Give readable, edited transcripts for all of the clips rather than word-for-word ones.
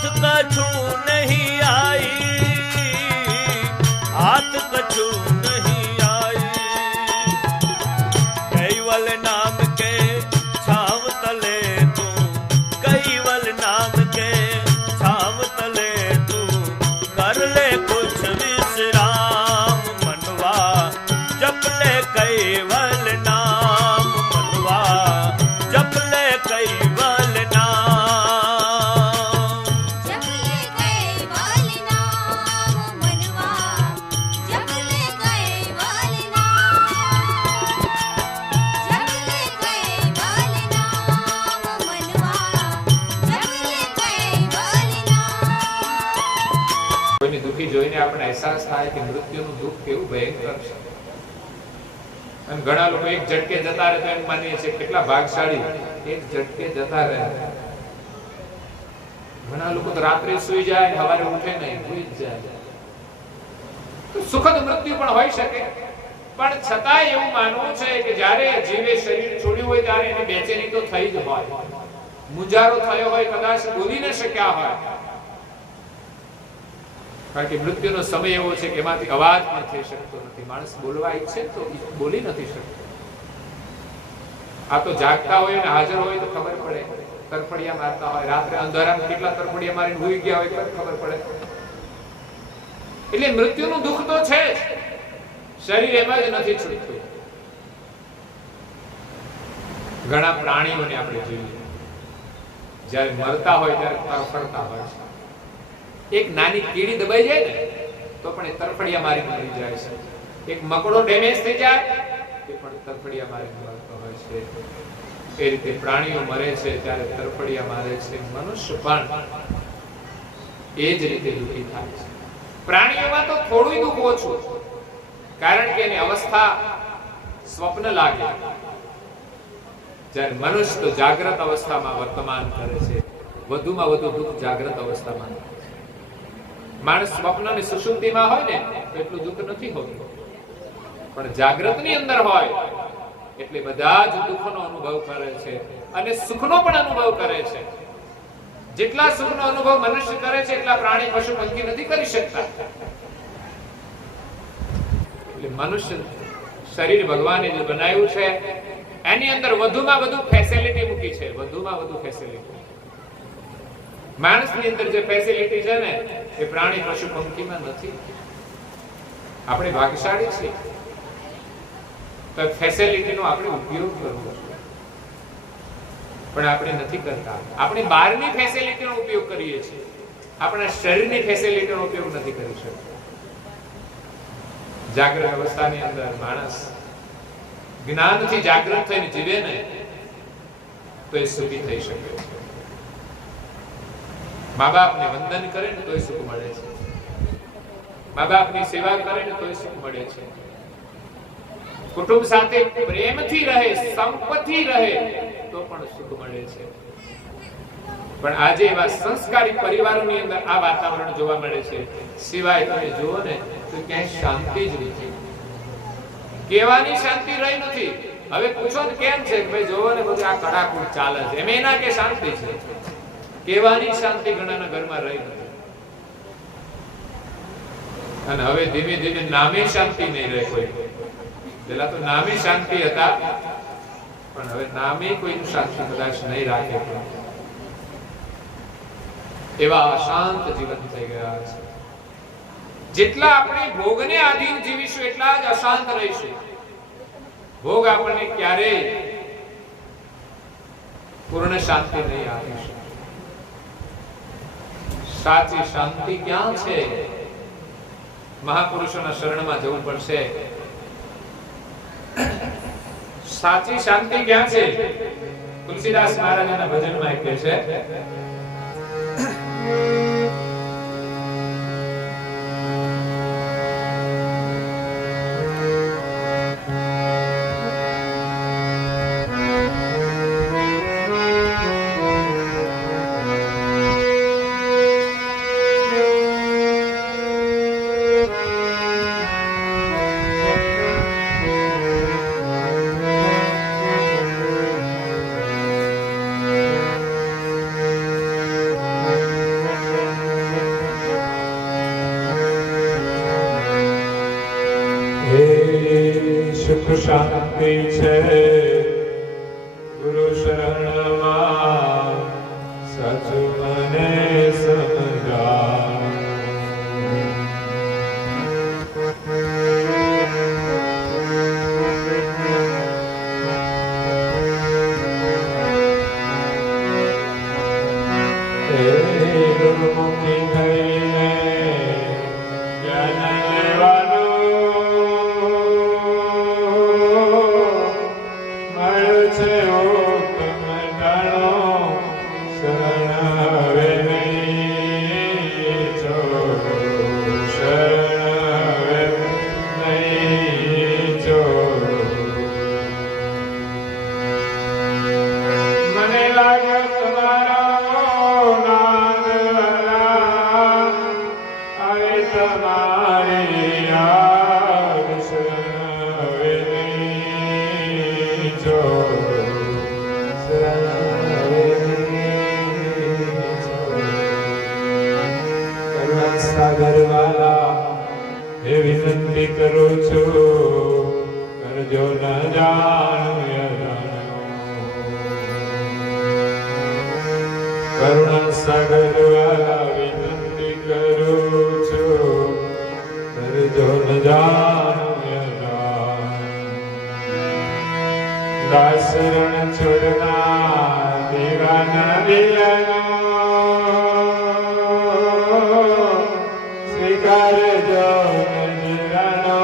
हाथ कछु नहीं आई, हाथ कछु नहीं आई। कैवल नाम के छाव तले तू, कैवल नाम के छाव तले तू कर ले कुछ विश्राम। मनवा जप ले कैवल नाम, मनवा जप ले कैवल नाम। जप ले कैवल नाम, मनवा जप ले कैवल नाम। जप ले कैवल नाम, मनवा जप ले कैवल नाम। કોઈને દુઃખી જોઈને આપણે અહેસાસ થાય કે મૃત્યુનું દુઃખ કેવું ભયંકર છે. અને ઘણા લોકો એક ઝટકે જતા રહે તો એમ માનીએ છીએ કેટલા ભાગશાળી, એક ઝટકે જતા રહે. ઘણા લોકો તો રાત્રે સૂઈ જાય અને સવારે ઉઠે નહીં, સૂઈ જ જાય. તો સુખદ મૃત્યુ પણ હોઈ શકે, પણ છતાં એવું માનવું છે કે જ્યારે જીવે શરીર છોડ્યું હોય ત્યારે એની બેચેની તો થઈ જ હોય, મુંજારો થયો હોય, કદાચ બોલી ન શક્યા હોય. કારણ કે મૃત્યુનો સમય એવો છે કે એમાંથી અવાજ પણ થઈ શકતો નથી. માણસ બોલવા ઈચ્છે તો બોલી નથી શકતો. આ તો જાગતા હોય અને હાજર હોય તો ખબર પડે, તરફડિયા મારતા હોય, રાત્રે અંધારામાં કેટલા તરફડિયા મારીને ભૂલી ગયા હોય ખબર પડે. એટલે મૃત્યુનું દુઃખ તો છે જ, શરીર એમાં જ નથી છૂટતું. ઘણા પ્રાણીઓને આપણે જોઈએ જ્યારે મરતા હોય ત્યારે તરફડતા હોય છે. એક નાની કીડી દબાઈ જાય ને તો પણ એ તરફડિયા મારીને મરી જાય છે. એક મકડો ડેમેજ થઈ જાય એ પણ તરફડિયા મારીને મરતો હોય છે. એ રીતે પ્રાણીઓ મરે છે ત્યારે તરફડિયા મારે છે. મનુષ્ય પણ એ જ રીતે દુઃખી થાય છે. પ્રાણીઓમાં તો થોડું દુઃખ ઓછું, કારણ કે એની અવસ્થા સ્વપ્ન લાગે. જ્યારે મનુષ્ય તો જાગ્રત અવસ્થામાં વર્તમાન કરે છે, વધુમાં વધુ દુઃખ જાગ્રત અવસ્થામાં. માણસ સ્વપ્ન અને સુષુપ્તિમાં હોય ને એટલું દુઃખ નથી હોતું, પણ જાગ્રતની અંદર હોય એટલે બધા જ દુઃખનો અનુભવ કરે છે અને સુખનો પણ અનુભવ કરે છે. જેટલા સુખનો અનુભવ મનુષ્ય કરે છે એટલા પ્રાણી પશુ પંખી નથી કરી શકતા. એટલે મનુષ્ય શરીર ભગવાને જે બનાવ્યું છે એની અંદર વધુમાં વધુ ફેસિલિટી મૂકી છે, વધુમાં વધુ ફેસિલિટી. માણસની અંદર જે ફેસિલિટી છે ને એ પ્રાણી પશુ પંખીમાં નથી. આપણે ભાગ્યશાળી છીએ તો ફેસિલિટીનો આપણે ઉપયોગ કરવો, પણ આપણે નથી કરતા. આપણે બહારની ફેસિલિટીનો ઉપયોગ કરીએ છીએ, આપણા શરીરની ફેસિલિટીનો ઉપયોગ નથી કરી શકતા. જાગ્રત અવસ્થાની અંદર માણસ જ્ઞાનથી જાગૃત થઈને જીવે ને તો એ સુખી થઈ શકે છે. મા બાપને વંદન કરે ને તોય સુખ મળે છે, મા બાપની સેવા કરે ને તોય સુખ મળે છે, કુટુંબ સાથે પ્રેમથી રહે, સંપથી રહે તો પણ સુખ મળે છે. પણ આજે એવા સંસ્કારી પરિવારોની અંદર આ વાતાવરણ જોવા મળે છે. સિવાય તમે જુઓ ને તો ક્યાંય શાંતિ જ નથી, કહેવાની શાંતિ રહી નથી. હવે પૂછો ને કેમ છે, ભાઈ જોવો ને બધું આ કડાકૂટ ચાલે છે, એમ એના કે શાંતિ છે. કહેવાની શાંતિ ઘણાના ઘરમાં રહી નથી. અને હવે ધીમે ધીમે નામે શાંતિ નહીં રહે કોઈ. પેલા તો નામે શાંતિ હતા, પણ હવે નામે કોઈનું શાંતિ કદાચ નહીં રાખે. એવા અશાંત જીવન થઈ ગયા છે. જેટલા આપણે ભોગને આધીન જીવીશું એટલા જ અશાંત રહીશું. ભોગ આપણને ક્યારેય પૂર્ણ શાંતિ નહીં આપીશું. સાચી શાંતિ ક્યાં છે? મહાપુરુષોના શરણમાં જવું પડશે. સાચી શાંતિ ક્યાં છે? તુલસીદાસ મહારાજના ભજનમાં કહે છે, છે ગુરુ શરણમાં સાચું મને સમજાવ. ગુરુમુખી થઈને જ્ઞાન લેવાનું મળે છે ઉત્તમ જાણો. શરણ હવે નહીં છોડો, શરણ હવે નહીં છોડો. મને લાગ્યો તમારો નાદ આવે તમારી યાદ. શરણ હવે નહીં છોડો, શરણ હવે નહીં છોડો. કરુણા સાગર વાલા હે વિનંતી કરું છું, કરજો ન જાણું કરુણા સાગર વાલા વિનંતી કરું છું, કરજો ન જાણું. દાસરણ છોડના દીવાના દિલનો સ્વીકારજો નજરાનો.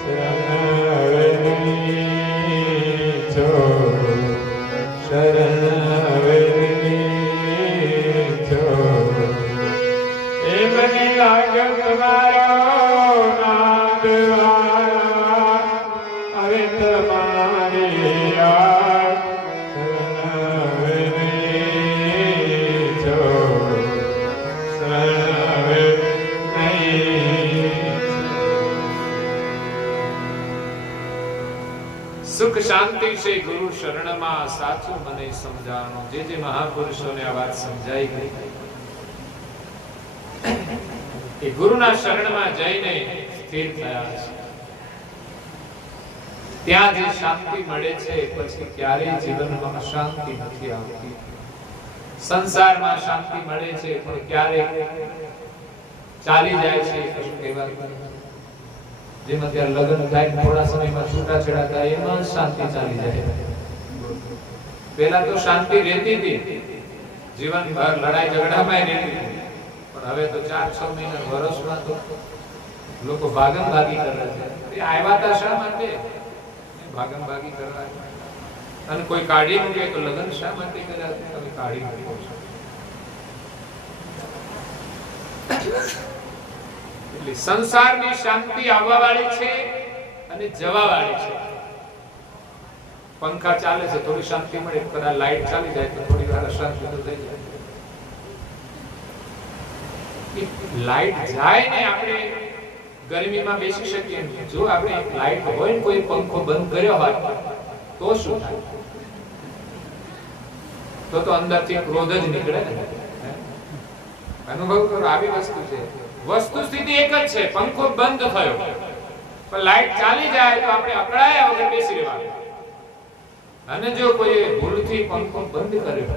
શરણ હવે નહીં છોડો, શરણ હવે નહીં છોડો. એ મને લાગ્યો તમારો નાદ વાળા હવે તમારી યાદ. શરણ હવે નહીં છોડો, શરણ હવે નહીં છોડો. સુખ શાંતિ છે ગુરુ શરણમાં સાચું મને સમજાણું. જે મહાપુરુષોને આ વાત સમજાઈ ગઈ એ ગુરુના શરણમાં જઈને સ્થિર થયા છે. ત્યાં જે શાંતિ મળે છે પછી ક્યારેય જીવનમાં અશાંતિ નથી આવતી. સંસારમાં શાંતિ મળે છે પણ ક્યારેક ચાલી જાય છે કશું કહેવાતું નથી. જેમ અત્યારે લગ્ન થાય થોડા સમયમાં છૂટાછેડા થાય એમાં શાંતિ ચાલી જાય. પહેલા તો શાંતિ રહેતી હતી, જીવનભર લડાઈ ઝઘડામાં રહેતી હતી. પણ હવે તો 4-6 મહિના વર્ષમાં તો લોકો ભાગમ ભાગી કરે છે. એ આવ્યા હતા શા માટે? ભાગમ ભાગી કરવા. અને કોઈ કાઢી મૂકે તો લગ્ન શા માટે કર્યા? તમે કાઢી મૂકો છો. એટલે સંસારની શાંતિ આવવા વાળી છે અને જવા વાળી છે. પંખા ચાલે છે થોડી શાંતિ મળે, કદાચ લાઈટ ચાલી જાય તો થોડી વાર અશાંતિ તો થઈ જાય. લાઈટ જાય ને આપણે ગરમીમાં બેસી શકીએ. જો આપણે લાઈટ હોય ને કોઈ પંખો બંધ કર્યો હોય તો શું થાય? તો અંદરથી ક્રોધ જ નીકળે ને. અનુભવ કરો, આવી વસ્તુ છે. વસ્તુ સ્થિતિ એક જ છે, પંખો બંધ થયો પણ લાઈટ ચાલી જાય તો આપણે અકળાયા વગર બેસી રહેવાનું. અને જો કોઈ ભૂલથી પંખો બંધ કર્યો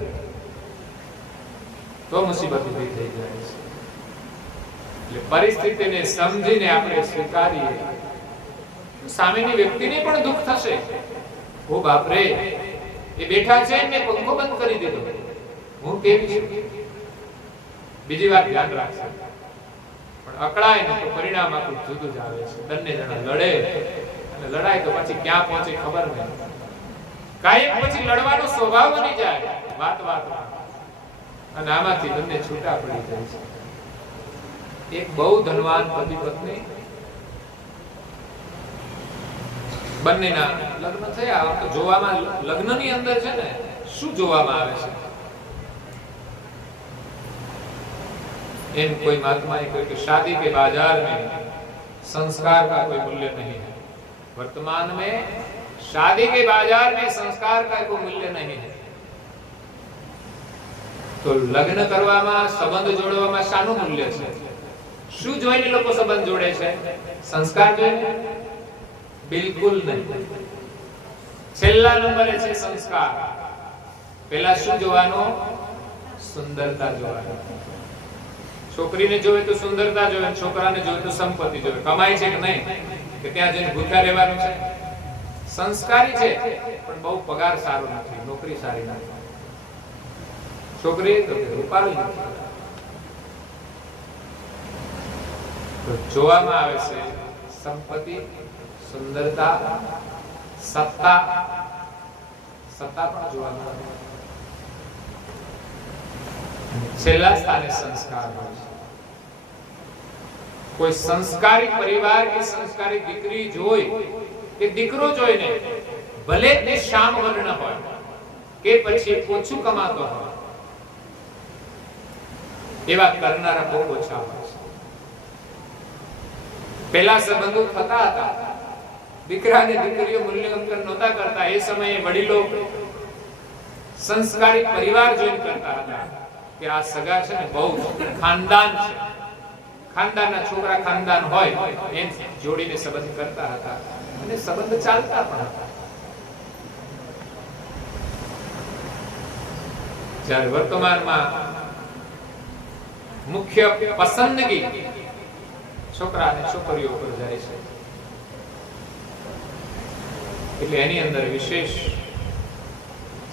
તો મુસીબત ઊભી થઈ જાય છે. એટલે પરિસ્થિતિને સમજીને આપણે સ્વીકારીએ. સામેની વ્યક્તિને પણ દુઃખ થશે. ઓ બાપ રે, એ બેઠા છે ને પંખો બંધ કરી દીધો, હું કેવી છું? બીજી વાત ધ્યાન રાખશે. પણ અકળાય ને તો પરિણામ આખું જુદું જ આવે છે. બંને જણા લડે અને લડાય તો પછી ક્યાં પહોંચે ખબર નહીં. કાયમ પછી લડવાનો સ્વભાવ બની જાય વાત વાતમાં, અને આમાંથી બંને છૂટા પડી જાય છે. એક બહુ ધનવાન પતિ પત્ની, બંનેના લગ્ન થયા. તો જોવામાં લગ્નની અંદર છે ને શું જોવામાં આવે છે? इन कोई महात्मा ने कहा कि शादी के बाजार में संस्कार का कोई मूल्य नहीं है। वर्तमान में शादी के बाजार में संस्कार का कोई मूल्य नहीं है। तो लग्न કરવામાં સંબંધ જોડવામાં શાનું મૂલ્ય છે? શું જોઈને લોકો સંબંધ જોડે છે? સંસ્કાર જોઈને? બિલકુલ નહીં. છેલ્લા નંબરે છે સંસ્કાર. પહેલા શું જોવાનું? સુંદરતા જોવાની. છોકરીને જોવે તો સુંદરતા જોવે, છોકરાને જોવે તો સંપત્તિ જોવે. કમાય છે કે નહીં, કે ત્યાં જઈને ભૂખ્યા રહેવાનું છે? સંસ્કારી છે પણ બહુ પગાર સારો નથી, નોકરી સારી નથી. છોકરી તો રૂપાળી નથી. તો જોવામાં આવે છે સંપત્તિ, સુંદરતા, સત્તા. સત્તા પણ જોવામાં આવે. છેલ્લા સ્થાને સંસ્કાર હોય છે. કોઈ સંસ્કારી પરિવાર કે સંસ્કારી દીકરી જોઈ કે દીકરો જોઈને, ભલે તે શ્યામ વર્ણ હોય કે પછી ઓછું કમાતો હોય, એવા કરનારા બહુ ઓછા હોય છે. પહેલા સંબંધો થતા હતા, દીકરા અને દીકરીઓ મૂલ્યાંકન નહોતા કરતા. એ સમયે વડીલો સંસ્કારી પરિવાર જોઈને કરતા હતા કે આ સગા છે ને બહુ ખાનદાન છે, ખાનદાનના છોકરા ખાનદાન હોય એમ જોડીને સંબંધ કરતા હતા અને સંબંધ ચાલતા પણ હતા. જ્યારે વર્તમાનમાં મુખ્ય પસંદગી છોકરા અને છોકરીઓ પર જાય છે, એટલે એની અંદર વિશેષ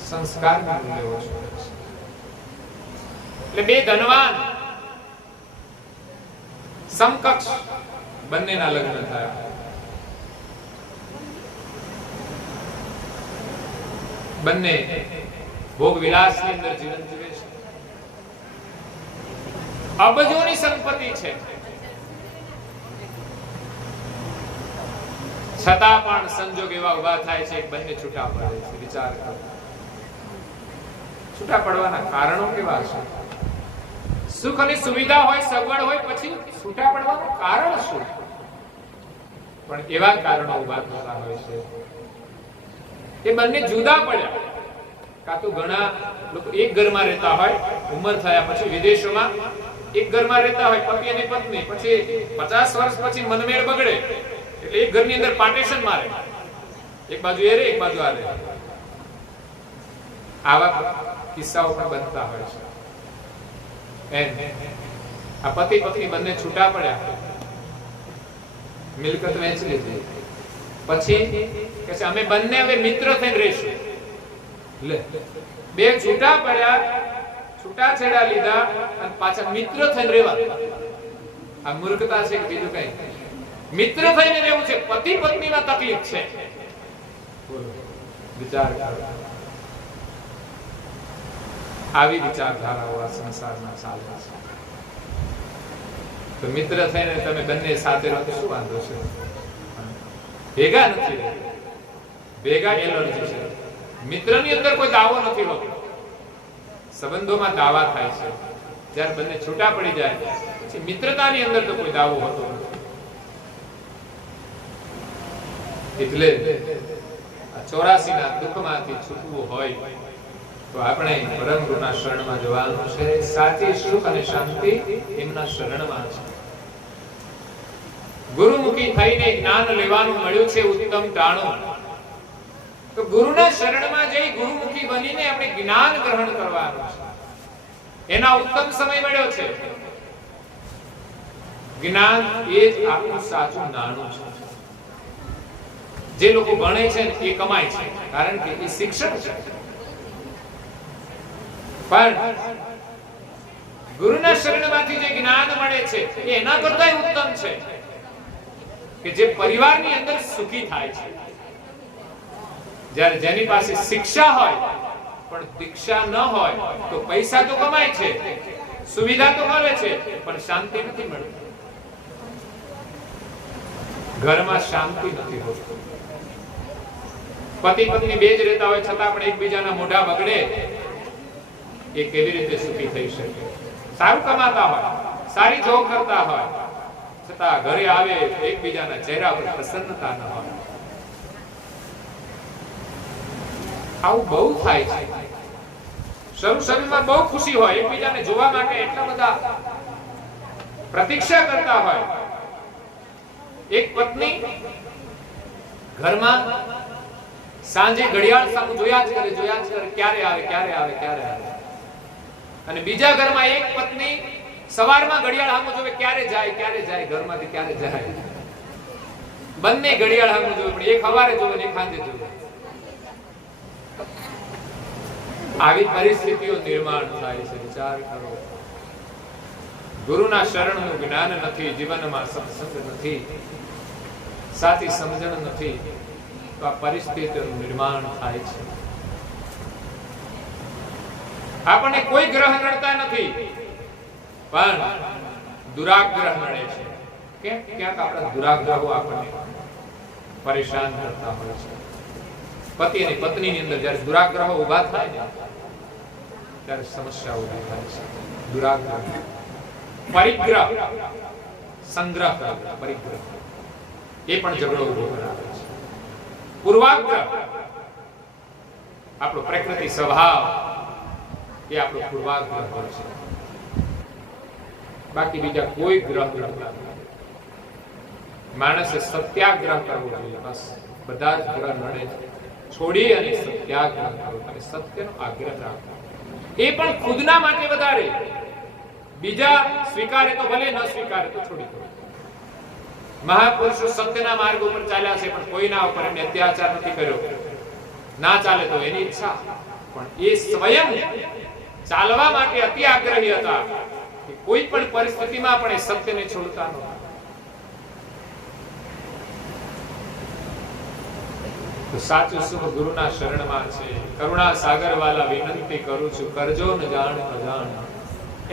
સંસ્કારના મૂલ્યો છે. એટલે બે ધનવાન સમકક્ષ બંનેના લગ્ન થયા. બંને ભોગ વિલાસની અંદર જીવન જીવે છે. અબજોની સંપત્તિ છે, છતાં પણ સંજોગ એવા ઉભા થાય છે કે બંને છૂટા પડે છે. વિચાર કરો, છૂટા પડવાના કારણો કેવા છે? સુખ અને સુવિધા હોય, સગવડ હોય, પછી છૂટા પડવાનું કારણ શું? પણ એવા કારણો ઉભા થતા હોય છે કે બંને જુદા પડ્યા. કાં તો ઘણા લોકો એક ઘરમાં રહેતા હોય, ઉંમર થયા પછી વિદેશોમાં એક ઘરમાં રહેતા હોય, પતિ અને પત્ની, પછી 50 વર્ષ પછી મનમેળ બગડે એટલે એક ઘરની અંદર પાર્ટીશન મારે, એક બાજુ એ રહે, એક બાજુ આ રહે. આવા કિસ્સાઓ પણ બનતા હોય છે. આ પતિ પત્ની બંને છૂટા પડ્યા, મિલકત વહેંચી લીધી, પછી કે છે અમે બંને હવે મિત્ર થઈને રહીશું. લે, બે છૂટા પડ્યા, છૂટાછેડા લીધા અને પાછા મિત્ર થઈને રહેવા. આ મૂર્ખતા છે કે બીજું કઈ? મિત્ર થઈને રહેવું છે, પતિ પત્નીમાં તકલીફ છે. વિચાર કરો. આવી વિચારધારાઓ આ સંસારમાં ચાલે છે. તો મિત્ર થઈને તમે બંને સાથે રહો તો શું વાંધો છે? ભેગા નથી રહેતા, ભેગા એલર્જી છે. મિત્રની અંદર કોઈ દાવો નથી હોતો, સંબંધોમાં દાવા થાય છે. જ્યારે બંને છૂટા પડી જાય પછી મિત્રતાની અંદર તો કોઈ દાવો હોતો નથી. એટલે આ 84 ના દુઃખમાંથી છૂટવું હોય તો આપણે પરમ ગુરુના શરણમાં જવાનું છે. સાચી સુખ અને શાંતિ એમના શરણમાં છે. ગુરુમુખી થઈને જ્ઞાન લેવાનું મળ્યું છે ઉત્તમ ટાણું. તો ગુરુના શરણમાં જઈ ગુરુમુખી બનીને આપણે જ્ઞાન ગ્રહણ કરવાનું છે. એના ઉત્તમ સમય મળ્યો છે. જ્ઞાન એ જ આપણું સાચું નાણું છે. જે લોકો ભણે છે ને એ કમાય છે, કારણ કે એ શિક્ષક છે. પણ ગુરુના શરણમાંથી જે જ્ઞાન મળે છે એ એના કરતા ઉત્તમ છે કે જે પરિવારની અંદર સુખી થાય છે. જ્યારે જેની પાસે શિક્ષા હોય પણ દીક્ષા ન હોય તો પૈસા તો કમાય છે, સુવિધા તો મળે છે, પણ શાંતિ નથી મળતી. ઘરમાં શાંતિ નથી હોતી. પતિ પત્ની બે જ રહેતા હોય છતાં પણ એકબીજાના મોઢા બગડે, એ કેવી રીતે સુખી થઈ શકે? સારું કમાતા હોય, સારી જોબ કરતા હોય, છતાં ઘરે આવે એકબીજાના ચહેરા પર પ્રસન્નતા ન હોય. આવું બહુ થાય છે. શરૂમાં બહુ ખુશી હોય, એકબીજાને જોવા માટે એટલા બધા પ્રતીક્ષા કરતા હોય. એક પત્ની ઘરમાં સાંજે ઘડિયાળ સામે જોયા જ કરે, ક્યારે આવે, ક્યારે આવે, ક્યારે આવે. અને બીજા ઘરમાં એક પત્ની સવારમાં ઘડિયાળ સામે જોવે, ક્યારે જાય, ક્યારે જાય, ઘરમાંથી ક્યારે જાય. બંને ઘડિયાળ સામે જોવે, પણ એક સવારે જોવે ને એક સાંજે જોવે. આવી પરિસ્થિતિઓ નિર્માણ થાય છે. વિચાર કરો, ગુરુના શરણનું જ્ઞાન નથી, જીવનમાં સત્સંગ નથી, સાચી સમજણ નથી, તો આ પરિસ્થિતિઓનું નિર્માણ થાય છે. આપણને કોઈ ગ્રહ નડતા નથી, પણ દુરાગ્રહ નડે છે. કેમ? ક્યાંક આપણા દુરાગ્રહો આપણને પરેશાન કરતા હોય છે. પતિ અને પત્નીની અંદર જ્યારે દુરાગ્રહો ઉભા થાય ને ત્યારે સમસ્યા ઉભી થાય છે. દુરાગ્રહ, પરિગ્રહ, સંગ્રહ, પરિગ્રહ એ પણ ઝઘડો ઉભો કરાવે છે. પૂર્વાગ્રહ, આપણો પ્રકૃતિ સ્વભાવ એ આપણો પૂર્વાગ્રહ હોય છે. બાકી બીજા કોઈ ગ્રહ નડતા નથી. માણસે સત્યાગ્રહ કરવો જોઈએ. બસ બધા જ ગ્રહ નડે છે. છોડી અને સત્યાગ્રહ કરો અને સત્યનો આગ્રહ રાખો. એ પણ ખુદના માટે વધારે. બીજા સ્વીકારે તો ભલે, ન સ્વીકારે તો છોડી દો. મહાપુરુષો સત્યના માર્ગ ઉપર ચાલ્યા છે, પણ કોઈના ઉપર એમને અત્યાચાર નથી કર્યો. ના ચાલે તો એની ઈચ્છા, પણ એ સ્વયં ચાલવા માટે અતિ આગ્રહી હતા કે કોઈ પણ પરિસ્થિતિમાં પણ એ સત્યને છોડતા નહોતા. તો સાચું સુખ ગુરુના શરણમાં છે. કરુણા સાગર વાલા વિનંતી કરું છું, કરજો ન જાણ અજાણ.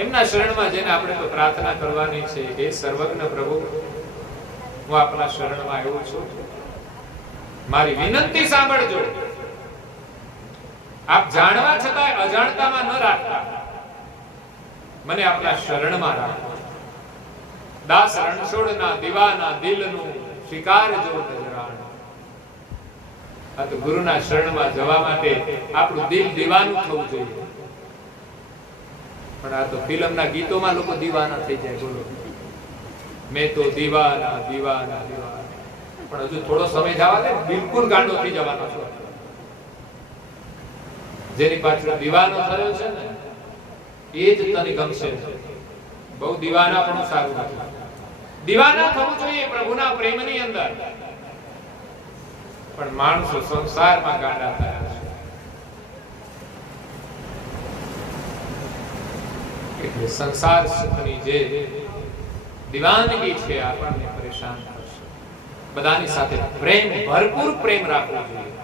એમના શરણમાં જઈને આપણે તો પ્રાર્થના કરવાની છે, હે સર્વજ્ઞ પ્રભુ, હું આપના શરણમાં આવ્યો છું, મારી વિનંતી સાંભળજો. આપ જાણવા છતાં અજાણતામાં ન રાખતા, મને આપના શરણમાં રાખો. દાસ રણછોડના દીવાના દિલનું સ્વીકારજો તજરાણ. આ તો ગુરુના શરણમાં જવા માટે આપણું દિલ દીવાનું થવું જોઈએ. પણ આ તો ફિલ્મના ગીતોમાં લોકો દીવાના થઈ જાય. બોલો, મેં તો દીવાના દીવાના દીવાના. પણ હજુ થોડો સમય જવા દે, બિલકુલ ગાંડો થઈ જવાનો છો. જેની પાછળ દીવાનો થયો છે ને એ જ તને ગમશે. બહુ દીવાના પણ સારું નથી. દીવાના થવું જોઈએ પ્રભુના પ્રેમની અંદર. પણ માણસો સંસારમાં ગાંડા થયા છે. એટલે સંસાર સુખની જે દીવાનગી છે આપણને પરેશાન કરશે. બધાની સાથે પ્રેમ, ભરપૂર પ્રેમ રાખવો જોઈએ.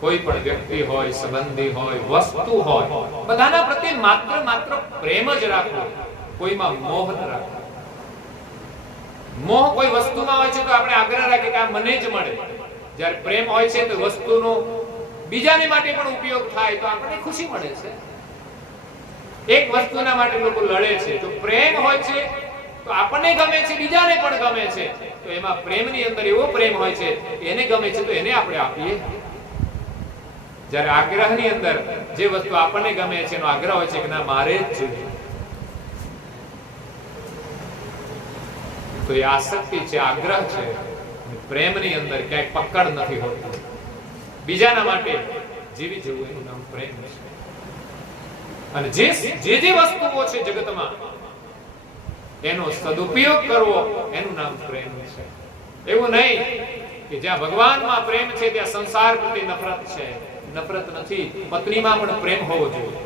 કોઈ પણ વ્યક્તિ હોય, સંબંધી હોય, વસ્તુ હોય, બધાના પ્રત્યે માત્ર પ્રેમ જ રાખવો. કોઈમાં મોહ ન રાખવો. મોહ કોઈ વસ્તુમાં હોય છે તો આપણે આગ્રહ રાખીએ કે આ મને જ મળે. જ્યારે પ્રેમ હોય છે તો વસ્તુનો બીજાને માટે પણ ઉપયોગ થાય તો આપણને ખુશી મળે છે. એક વસ્તુના માટે લોકો લડે છે. જો પ્રેમ હોય છે તો આપણને ગમે છે, બીજાને પણ ગમે છે. તો એમાં પ્રેમની અંદર એવો પ્રેમ હોય છે, એને ગમે છે તો એને આપણે આપીએ. જ્યારે આગ્રહની અંદર જે વસ્તુ આપણને ગમે છે એનો આગ્રહ હોય છે કે ના મારે જ જોઈએ, તો એ આસક્તિ છે, આગ્રહ છે. પ્રેમની અંદર ક્યાંય પકડ નથી હોતી. બીજાના માટે જીવી જવું એનું નામ પ્રેમ છે. અને જે વસ્તુઓ છે જગતમાં એનો સદુપયોગ કરવો એનું નામ પ્રેમ છે. એવું નહીં કે જ્યાં ભગવાનમાં પ્રેમ છે ત્યાં સંસાર પ્રત્યે નફરત છે. નફરત નથી. પત્નીમાં પણ પ્રેમ હોવો જોઈએ,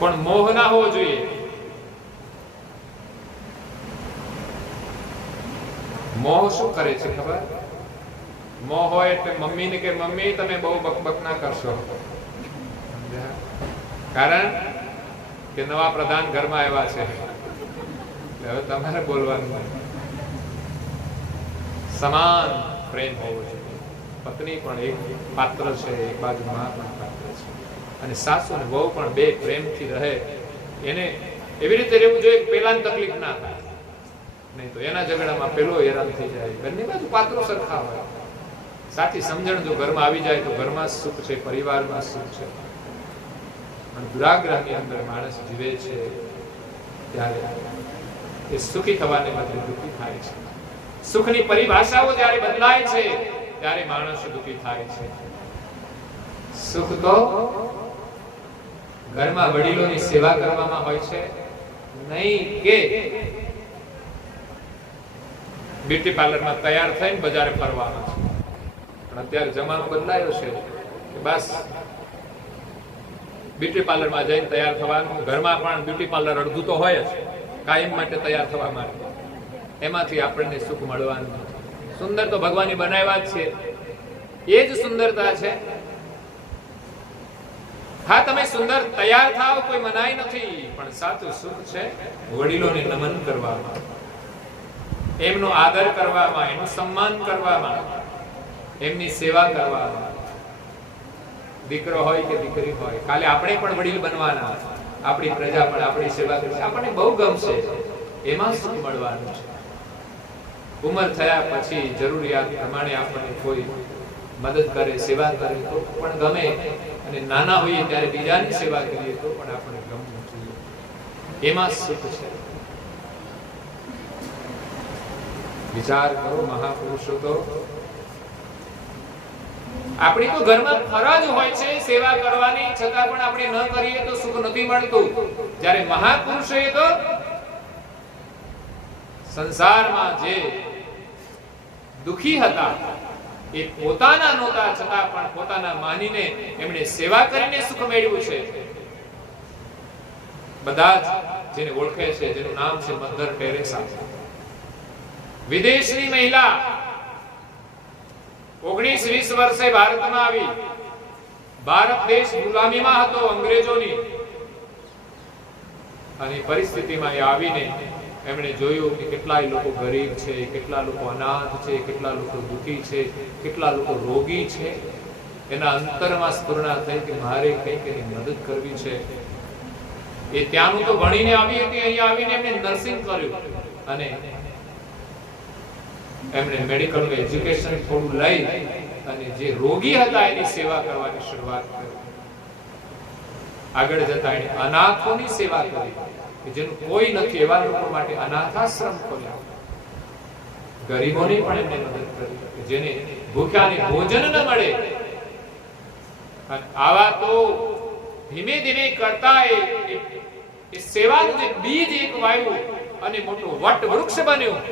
પણ મોહ ના હોવો જોઈએ. મોહ શું કરે છે ખબર? મોહ હોય એટલે મમ્મીને કે મમ્મી તમે બહુ બકબક ના કરશો. કારણ કે નવા પ્રધાન ઘરમાં આવ્યા છે, હવે તમારે બોલવાનું નહીં. સમાન પ્રેમ હોવો જોઈએ. પત્ની પણ એક પાત્ર છે, એક બાજુ માં પણ પાત્ર છે. અને સાસુ અને વહુ પણ બે પ્રેમથી રહે. એને એવી રીતે રહેવું જોઈએ કે પેલાની તકલીફ ના થાય. નહીં તો એના ઝઘડામાં પેલો હેરાન થઈ જાય. બંને બાજુ પાત્રો સરખા હોય. સાચી સમજણ જો ઘરમાં આવી જાય તો ઘરમાં સુખ છે, પરિવારમાં સુખ છે. પણ દુરાગ્રહની અંદર માણસ જીવે છે ત્યારે એ સુખી થવાને બદલે દુઃખી થાય છે. સુખની પરિભાષાઓ જ્યારે બદલાય છે ત્યારે માણસ દુઃખી થાય છે. સુખ તો ઘરમાં વડીલોની સેવા કરવામાં હોય છે, નહીં કે બ્યુટી પાર્લરમાં તૈયાર થઈને બજારે ફરવાનું છે. પણ અત્યારે જમાનો બદલાયો છે કે બસ બ્યુટી પાર્લરમાં જઈને તૈયાર થવાનું. ઘરમાં પણ બ્યુટી પાર્લર અડધું તો હોય જ, કાયમ માટે તૈયાર થવા માટે. એમાંથી આપણને સુખ મળવાનું. સુંદર તો ભગવાને બનાવ્યા જ છે, એ જ સુંદરતા છે. હા, તમે સુંદર તૈયાર થાવ, કોઈ મનાઈ નથી, પણ સાચું સુખ છે વડીલોને નમન કરવામાં, એમનો આદર કરવામાં, એનું સન્માન કરવામાં, એમની સેવા કરવામાં. દીકરો હોય કે દીકરી હોય, કાલે આપણે પણ વડીલ બનવાના, આપણી પ્રજા પણ આપણી સેવા કરશે, આપણને બહુ ગમશે, એમાં સુખ મળવાનું છે. ઉંમર થયા પછી જરૂરિયાત પ્રમાણે આપણને કોઈ મદદ કરે, સેવા કરે તો પણ ગમે, અને નાના હોઈએ ત્યારે બીજાની સેવા કરીએ તો પણ આપણને ગમવું જોઈએ. એમાં સુખ છે. વિચાર કરો, મહાપુરુષો તો આપણી તો ઘરમાં ફરજ હોય છે સેવા કરવાની, છતાં પણ આપણે ન કરીએ તો સુખ નથી મળતું. જ્યારે મહાપુરુષોએ તો સંસારમાં જે દુખી હતા એ પોતાના નહોતા, છતાં પણ પોતાના માનીને એમણે સેવા કરીને સુખ મેળવ્યું છે. બધા જ જેને ઓળખે છે, જેનું નામ છે મધર ટેરેસા. વિદેશની મહિલા 19-20 વર્ષે ભારતમાં આવી. ભારત દેશ ગુલામીમાં હતો અંગ્રેજોની, અને પરિસ્થિતિમાં એ આવીને એમણે જોયું કે કેટલાય લોકો ગરીબ છે, કેટલા લોકો અનાથ છે, કેટલા લોકો દુઃખી છે, કેટલા લોકો રોગી છે. એના અંતરમાં સ્ફુરણા થઈ કે મારે કંઈક એની મદદ કરવી છે. એ ત્યાંનું તો ભણીને આવી હતી, અહીંયા આવીને એમણે નર્સિંગ કર્યું, અને એમણે મેડિકલ એજ્યુકેશન થોડું લઈ અને જે રોગી હતા એની સેવા કરવાની શરૂઆત કરી. આગળ જતા એણે અનાથોની સેવા કરી, કે જેનું કોઈ નથી એવા લોકો માટે અનાથાશ્રમ ખોલ્યા. ગરીબોની પણ એમને મદદ કરી, કે જેને ભૂખ્યાને ભોજન ન મળે. અને આવા તો ધીમે ધીમે કરતા એ સેવાનું જે બીજ એક વાવ્યું અને મોટું વટ વૃક્ષ બન્યું.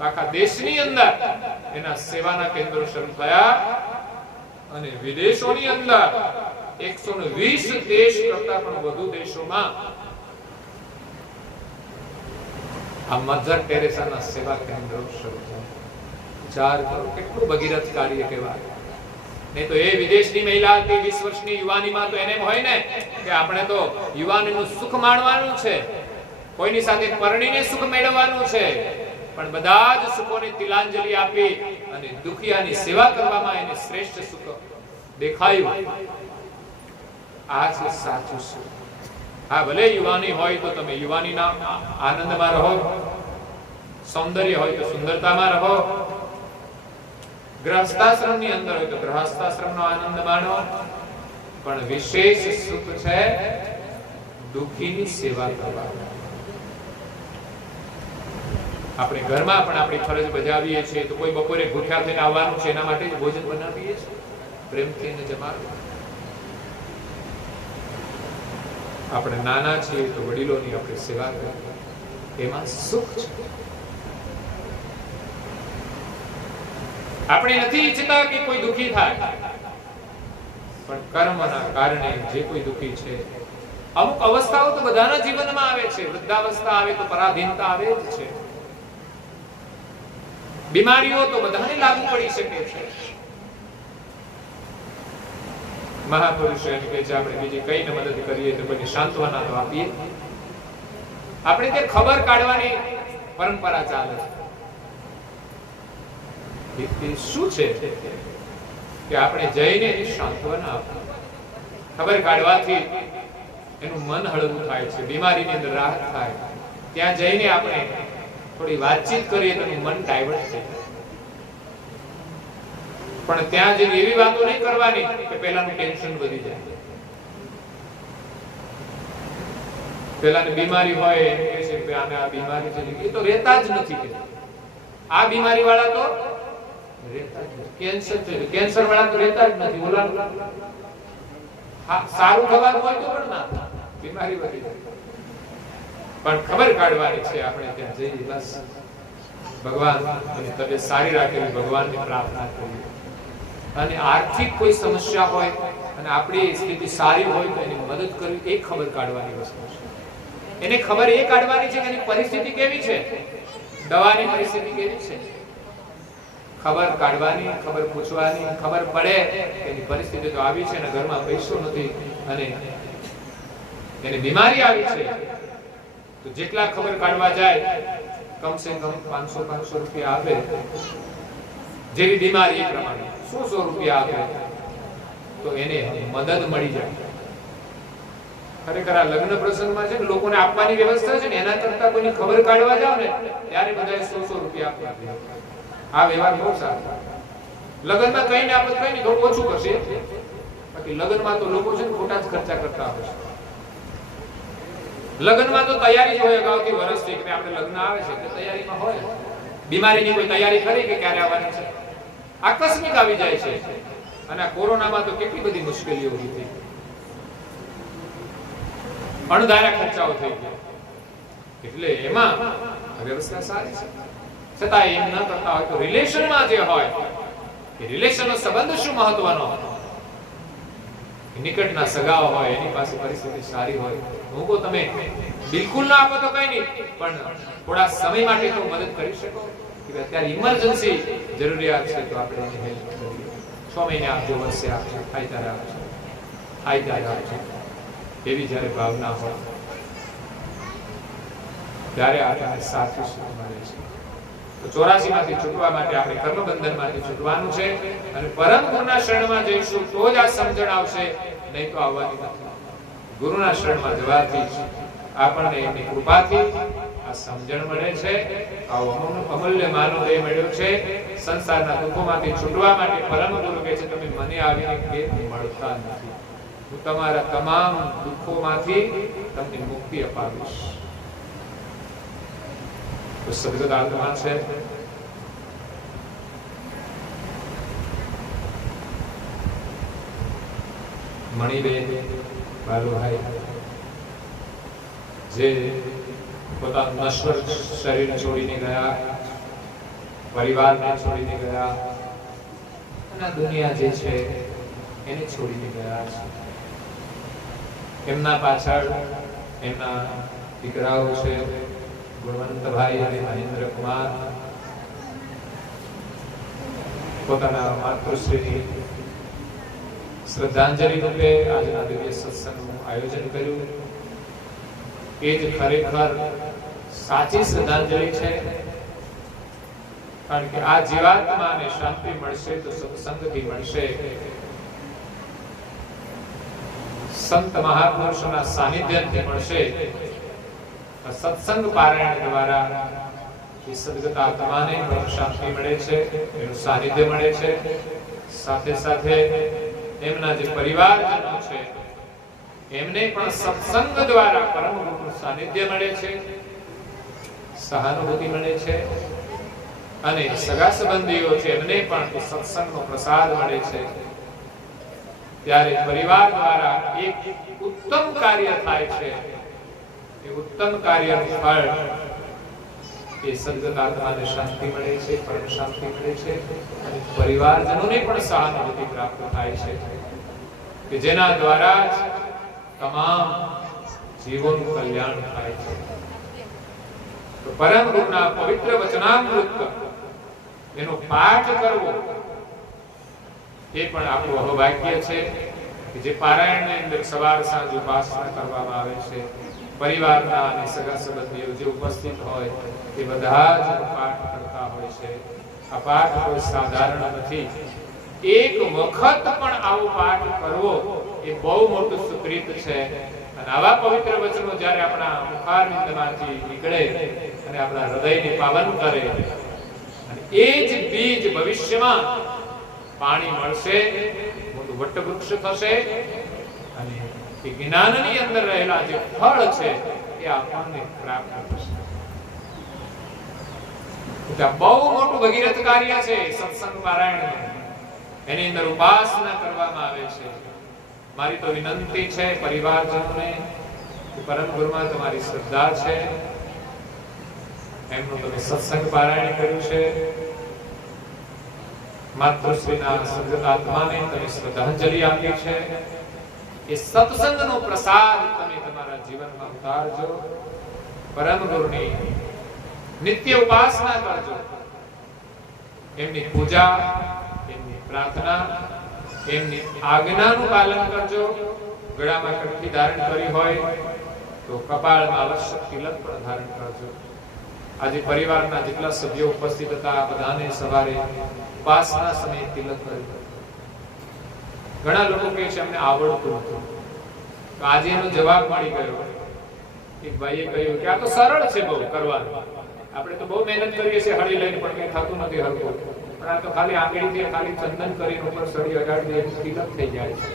આખા દેશની અંદર એના સેવાના કેન્દ્રો શરૂ થયા, અને વિદેશોની અંદર 120 દેશ કરતા પણ વધુ દેશોમાં આ મધર ટેરેસાના સેવા કેન્દ્રો શરૂ થયા. વિચાર કરો કેટલું ભગીરથ કાર્ય કહેવાય. નહીં તો એ વિદેશની મહિલા હતી 20 વર્ષની યુવાનીમાં, તો એને હોય ને કે આપણે તો યુવાનીનું સુખ માણવાનું છે, કોઈની સાથે પરણીને સુખ મેળવવાનું છે. પણ બધા જ સુખોને તિલાંજલિ આપી અને દુખિયાની સેવા કરવામાં એને શ્રેષ્ઠ સુખ દેખાયું. આ છે સાચું સુખ. હા, ભલે યુવાની હોય તો તમે યુવાનીના આનંદમાં રહો, સૌંદર્ય હોય તો સુંદરતામાં રહો, ગૃહસ્થાશ્રમની અંદર હોય તો ગૃહસ્થાશ્રમનો આનંદ માણો. પણ વિશેષ સુખ છે દુખીની સેવા કરવાનું. આપણે ઘરમાં પણ આપણી ફરજ બજાવીએ છીએ તો કોઈ બપોરે ભૂખ્યા થઈને આવવાનું છે, એના માટે જ ભોજન બનાવીએ છીએ, પ્રેમથી એને જમાડવું. આપણે નાના છીએ તો વડીલોની આપણે સેવા કરવી, એમાં સુખ છે. આપણે નથી ઈચ્છતા કે કોઈ દુખી થાય, પણ કર્મના કારણે જે કોઈ દુખી છે. અમુક અવસ્થાઓ તો બધાના જીવનમાં આવે છે. વૃદ્ધાવસ્થા આવે તો પરાધીનતા આવે જ છે. બીમારીઓ તો બધાને લાગુ પડી શકે છે. મહાપુરુષો એમ કહે છે આપણે બીજી કઈને મદદ કરીએ તો કોઈ સાંત્વના તો આપીએ. આપણે તે ખબર કાઢવાની પરંપરા ચાલે છે. શું છે કે આપણે જઈને એની સાંત્વના આપીએ. ખબર કાઢવાથી એનું મન હળવું થાય છે, બીમારીની અંદર રાહત થાય. ત્યાં જઈને આપણે થોડી વાતચીત કરીએ તો મન ડાયવર્ટ થઈ જાય. પણ ત્યાં જઈને એવી વાતો નહીં કરવાની કે પહેલાનું ટેન્શન વધી જાય. પહેલાની બીમારી હોય એમ કહે છે કે આને આ બીમારી છે, એ તો રહેતા જ નથી કે આ બીમારી વાળા તો રહેતા જ નથી. કેન્સર વાળા તો રહેતા જ નથી. ઓલા સારું થવાનું હોય તો પણ ના થાય. બીમારી વધી જાય. પણ ખબર કાઢવાની છે આપણે ત્યાં જઈએ બસ ભગવાન તબિયત સારી રાખે ભગવાનની પ્રાર્થના કરીએ. અને આર્થિક કોઈ સમસ્યા હોય અને આપણી સ્થિતિ સારી હોય તો એની મદદ કરવી એ ખબર કાઢવાની વસ્તુ છે. એને ખબર એ કાઢવાની છે કે એની પરિસ્થિતિ કેવી છે, દવાની પરિસ્થિતિ કેવી છે. ખબર કાઢવાની, ખબર પૂછવાની, ખબર પડે કે એની પરિસ્થિતિ તો આવી છે અને ઘરમાં પૈસો નથી અને એને બીમારી આવી છે, તો જેટલા ખબર કાઢવા જાય કમસે કમ 500 રૂપિયા આપે, જેવી બીમારી એ પ્રમાણે 100 રૂપિયા આપે તો એને મદદ મળી જાય. ખરેખર આ લગ્ન પ્રસંગમાં છે ને લોકોને આપવાની વ્યવસ્થા છે ને એના કરતા કોઈની ખબર કાઢવા જાવ ને ત્યારે બધાએ 100 રૂપિયા આપવા. આ વ્યવહાર બહુ સારો. લગ્નમાં કઈ ને આપણે કઈ નહીં થોડું ઓછું કરશે, બાકી લગ્નમાં તો લોકો છે ને ખોટા જ ખર્ચા કરતા હોય છે. લગ્નમાં તો તૈયારી જ હોય અગાઉથી વર્ષથી કે આપણે લગ્ન આવે છે એટલે તૈયારીમાં હોય. બીમારીની કોઈ તૈયારી કરી કે ક્યારે આવવાની છે, આકસ્મિક આવી જાય છે. અને આ કોરોનામાં તો કેટલી બધી મુશ્કેલીઓ ઊભી થઈ, અણધાર્યા ખર્ચાઓ થઈ ગયા. એટલે એમાં વ્યવસ્થા સારી છે. છતાં એમ ન કરતા હોય તો રિલેશનમાં જે હોય એ રિલેશનનો સંબંધ શું મહત્વનો, નિકટના સગાઓ હોય એની પાસે પરિસ્થિતિ સારી હોય, હું કહું તમે બિલકુલ ના આપો તો કઈ નહીં, પણ થોડા સમય માટે તો મદદ કરી શકો કે અત્યારે ઇમરજન્સી જરૂરિયાત છે તો આપણે એની હેલ્પ કરીએ. 6 મહિને આપજો, વર્ષે આપજો, થાય ત્યારે આપજો, થાય ત્યારે આપજો. એવી જ્યારે ભાવના હોય ત્યારે આપણને સાચું સુખ મળે છે. તો 84 માંથી છૂટવા માટે આપણે કર્મબંધનમાંથી છૂટવાનું છે અને પરમ ગુરુના શરણમાં જઈશું તો જ આ સમજણ આવશે, નહીં તો આવવાની નથી. ગુરુના શરણમાં જવાથી આપણને એમની કૃપાથી આ સમજણ મળે છે. આવો અમૂલ્ય માનવ દેહ મળ્યો છે. સંસારના દુઃખોમાંથી છૂટવા માટે પરમ ગુરુ કહે છે તમે મને આવીને કે મળતા નથી, હું તમારા તમામ દુઃખોમાંથી તમને મુક્તિ અપાવીશ. તો સદગત આત્મા છે મણિબેન બાલુભાઈ જે પોતાનું નશ્વર શરીર છોડીને ગયા, પરિવારને છોડીને ગયા અને દુનિયા જે છે એને છોડીને ગયા છે. એમના પાછળ એમના દીકરાઓ છે ગુણવંતભાઈ અને મહેન્દ્ર કુમાર. પોતાના માતૃશ્રીની શ્રદ્ધાંજલિ રૂપે આજના દિવ્ય સત્સંગનું આયોજન કર્યું. એ જ ખરેખર સાચી શ્રદ્ધાંજલિ છે, કારણ કે આ જીવાત્માને શાંતિ મળશે તો સત્સંગથી મળશે. સંત મહાપુરુષોના સાનિધ્યથી મળશે. સત્સંગ પારાયણ દ્વારા એ સદગત આત્માને પણ શાંતિ મળે છે, એનું સાનિધ્ય મળે છે. સાથે સાથે એમના જે પરિવારજનો છે એમને પણ સત્સંગ દ્વારા પરમ ગુરુનું સાનિધ્ય મળે છે, સહાનુભૂતિ મળે છે. અને સગા સંબંધીઓ છે એમને પણ સત્સંગનો પ્રસાદ મળે છે. ત્યારે પરિવાર દ્વારા એક ઉત્તમ કાર્ય થાય છે. એ ઉત્તમ કાર્યનું ફળ એ સદગત આત્માને શાંતિ મળે છે, પરમ શાંતિ મળે છે અને પરિવારજનોને પણ સહાનુભૂતિ પ્રાપ્ત થાય છે કે જેના દ્વારા જ તમામ જીવોનું કલ્યાણ થાય છે. તો પરમ ગુરુના પવિત્ર વચનામૃત એનો પાઠ કરવો એ પણ આપણું અહોભાગ્ય છે કે જે પારાયણની અંદર સવાર સાંજ ઉપાસના કરવામાં આવે છે. પરિવારના અને સગા સંબંધીઓ જે ઉપસ્થિત હોય એ બધા જ પાઠ કરતા હોય છે. આ પાઠ કોઈ સાધારણ નથી. એક વખત પણ આવો પાઠ કરવો એ બહુ મોટું સુકૃત છે. અને આવા પવિત્ર વચનો જ્યારે આપણા મુખારવિંદમાંથી નીકળે અને આપણા હૃદયને પાવન કરે અને એ જ બીજ ભવિષ્યમાં પાણી મળશે, મોટું વટવૃક્ષ થશે અને એ જ્ઞાનની અંદર રહેલા જે ફળ છે એ આપણને પ્રાપ્ત થશે. કે આ બહુ મોટું ભગીરથ કાર્ય છે સત્સંગ પારાયણ. એની અંદર ઉપાસના કરવામાં આવે છે. મારી તો વિનંતી છે પરિવારજનોને કે પરમ ગુરુમાં તમારી શ્રદ્ધા છે, એમનું તમે સત્સંગ પારાયણ કર્યું છે, માતૃશ્રીના સદગત આત્માને તમે શ્રદ્ધાંજલિ આપી છે. એ સત્સંગનો પ્રસાદ તમે તમારા જીવનમાં ઉતારજો. પરમ ગુરુની નિત્ય ઉપાસના કરજો, એમની પૂજા, એમની પ્રાર્થના, એમની આજ્ઞાનું પાલન કરજો. ગળામાં કંઠી ધારણ કરી હોય તો કપાળમાં અવશ્ય તિલક પણ ધારણ કરજો. આજે પરિવારના જેટલા સભ્યો ઉપસ્થિત હતા બધાને સવારે ઉપાસના સમયે તિલક કર્યું. ઘણા લોકો કહે છે અમને આવડતું હતું, તો આજે એનો જવાબ મળી ગયો. એક ભાઈએ કહ્યું કે આ તો સરળ છે બહુ કરવાનું, આપણે તો બહુ મહેનત કરીએ છીએ હળી લઈને પણ કઈ થતું નથી હરખું, પણ આ તો ખાલી આંગળીથી ખાલી ચંદન કરીને ઉપર સળી અડાડી દે તિલક થઈ જાય છે.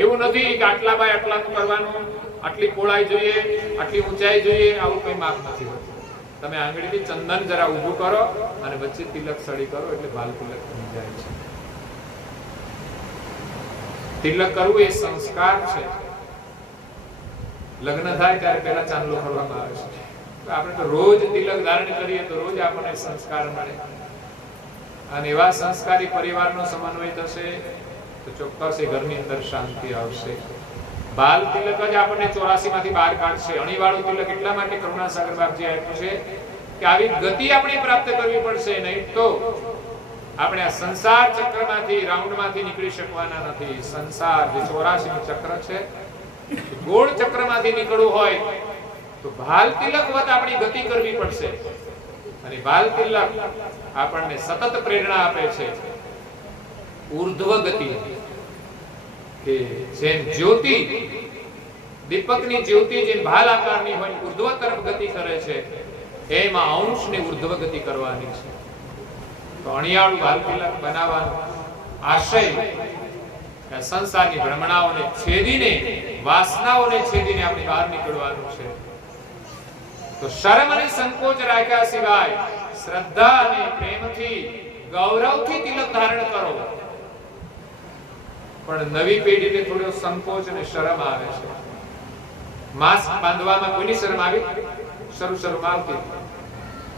એવું નથી કે આટલા બાય આટલાનું કરવાનું, આટલી પહોળાઈ જોઈએ, આટલી ઊંચાઈ જોઈએ, આવું કઈ માપ નથી હોતું. તમે આંગળીથી ચંદન જરા ઊભું કરો અને વચ્ચે તિલક સળી કરો એટલે બાલ તિલક થઈ જાય છે. તિલક કરવું એ સંસ્કાર છે. લગ્ન થાય ત્યારે પહેલા ચાંદલો કરવામાં આવે છે. આપણે તો રોજ તિલક ધારણ કરીએ તો રોજ આપણને સંસ્કાર મળે, અને એવા સંસ્કારી પરિવારનો સમન્વય થશે તો ચોક્કસ એ ઘરની અંદર શાંતિ આવશે. બાલ તિલક જ આપણને 84 માંથી બહાર કાઢશે. અણીવાળું તિલક એટલા માટે કરુણાસાગર બાપજી આપ્યું છે કે આવી ગતિ આપણે પ્રાપ્ત કરવી પડશે, નહીં તો આપણે આ સંસાર ચક્રમાંથી, રાઉન્ડમાંથી નીકળી શકવાના નથી. સંસાર જે 84 નું ચક્ર છે, ગોળ ચક્રમાંથી નીકળવું હોય તો બાલ તિલક વત આપણી ગતિ કરવી પડશે. અને બાલ તિલક આપણને સતત પ્રેરણા આપે છે ઉર્ધ્વ ગતિ. કે જેમ જ્યોતિ, દીપકની જ્યોતિ જેમ ભાલ આકારની હોય ઉર્ધ્વ તરફ ગતિ કરે છે, એમાં અંશની ઉર્ધ્વ ગતિ કરવાની છે. તો અણિયાળું બાલ તિલક બનાવવાનો આશય સંસારની ભ્રમણાઓને છેદીને, વાસનાઓને છેદીને આપણે બહાર નીકળવાનું છે. તો શરમ અને સંકોચ રાખ્યા સિવાય શ્રદ્ધા અને પ્રેમથી, ગૌરવથી તિલક ધારણ કરો. પણ નવી પેઢીને થોડો સંકોચ અને શરમ આવે છે. માસ્ક બાંધવામાં કોઈની શરમ આવી? શરૂમાં આવતી,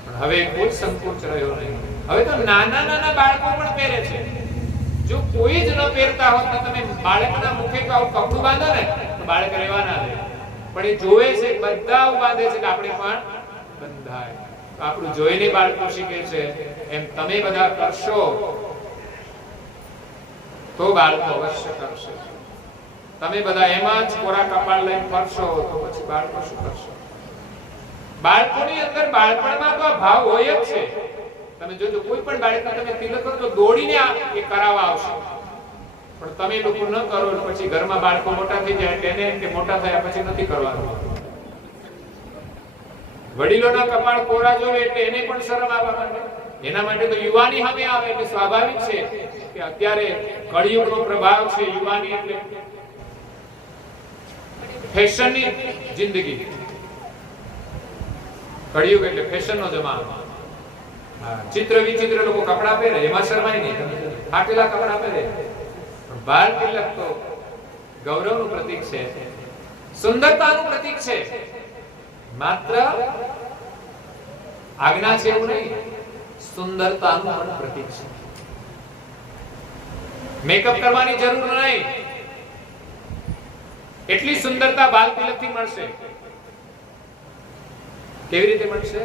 પણ હવે કોઈ સંકોચ રહ્યો નહીં. હવે તો નાના નાના બાળકો પણ પહેરે છે. જો કોઈ જ ન પહેરતા હોત તો તમે બાળકના મુખે તો આવું કપડું બાંધો ને તો બાળક રહેવા ના દે, પણ એ જોવે છે બધા બાંધે છે કે આપણે પણ બંધાય. આપણું જોઈને બાળકો શીખે છે. એમ તમે બધા કરશો તો બાળકો અવશ્ય કરશે. તમે બધા એમાં જ કોરા કપાળ લઈને ફરશો તો પછી બાળકો શું કરશે? બાળકોની અંદર બાળપણમાં તો ભાવ હોય જ છે. તમે જોજો કોઈ પણ બાળકને તમે તિલક કરો તો દોડીને એ કરાવવા આવશે, પણ તમે લોકો ન કરો પછી ઘરમાં બાળકો મોટા થઈ જાય તેને કે મોટા થયા પછી નથી કરવાનું. વડીલોના કપાળ કોરા જોવે એટલે એને પણ શરમ આવવા માંડે. એના માટે તો યુવાની હવે આવે એટલે સ્વાભાવિક છે કે અત્યારે કળિયુગનો પ્રભાવ છે. યુવાની એટલે ફેશનની જિંદગી, કળિયુગ એટલે ફેશનનો જમાનો. ચિત્ર વિચિત્ર લોકો કપડા પહેરે એમાં શરમાય નહીં, ફાટેલા કપડા પહેરે. પણ બાલ તિલક તો ગૌરવનું પ્રતીક છે, સુંદરતાનું પ્રતીક છે. માત્ર આજ્ઞા છે એવું નહીં, સુંદરતાનું પણ પ્રતીક છે. મેકઅપ કરવાની જરૂર નહીં, એટલી સુંદરતા બાલ તિલકથી મળશે. કેવી રીતે મળશે?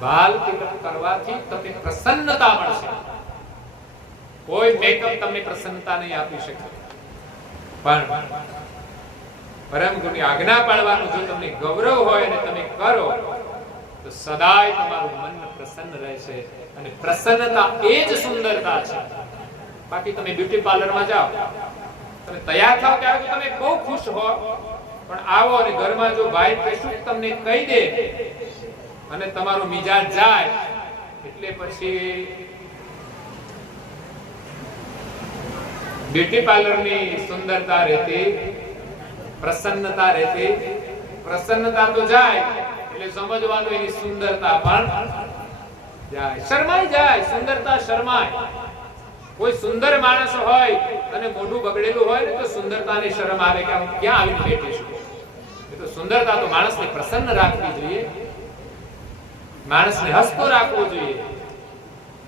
બાલ તિલક કરવાથી તમને પ્રસન્નતા મળશે. કોઈ મેકઅપ તમને પ્રસન્નતા નહીં આપી શકે, પણ પરમ ગુરુની આજ્ઞા પાળવાનું જો તમને ગૌરવ હોય અને તમે કરો તો સદાય તમારું મન પ્રસન્ન રહેશે. અને પ્રસન્નતા એ જ સુંદરતા છે. બાકી તમે બ્યુટી પાર્લરમાં જાઓ, તમે તૈયાર થાવ ત્યારે તો તમે બહુ ખુશ હો, પણ આવો અને ઘરમાં જો ભાઈ કશું તમને કહી દે અને તમારો મિજાજ જાય એટલે પછી બ્યુટી પાર્લરની સુંદરતા રહેતી, પ્રસન્નતા રહેતી. પ્રસન્નતા તો જાય એટલે સમજવાનું એની સુંદરતા પણ જાય, શરમાઈ જાય. સુંદરતા શરમાય. કોઈ સુંદર માણસ હોય અને મોઢું બગડેલું હોય ને તો સુંદરતાને શરમ આવે કે હું ક્યાં આવીને બેઠીશું. એ તો સુંદરતા તો માણસને પ્રસન્ન રાખવી જોઈએ, માણસને હસતો રાખવો જોઈએ.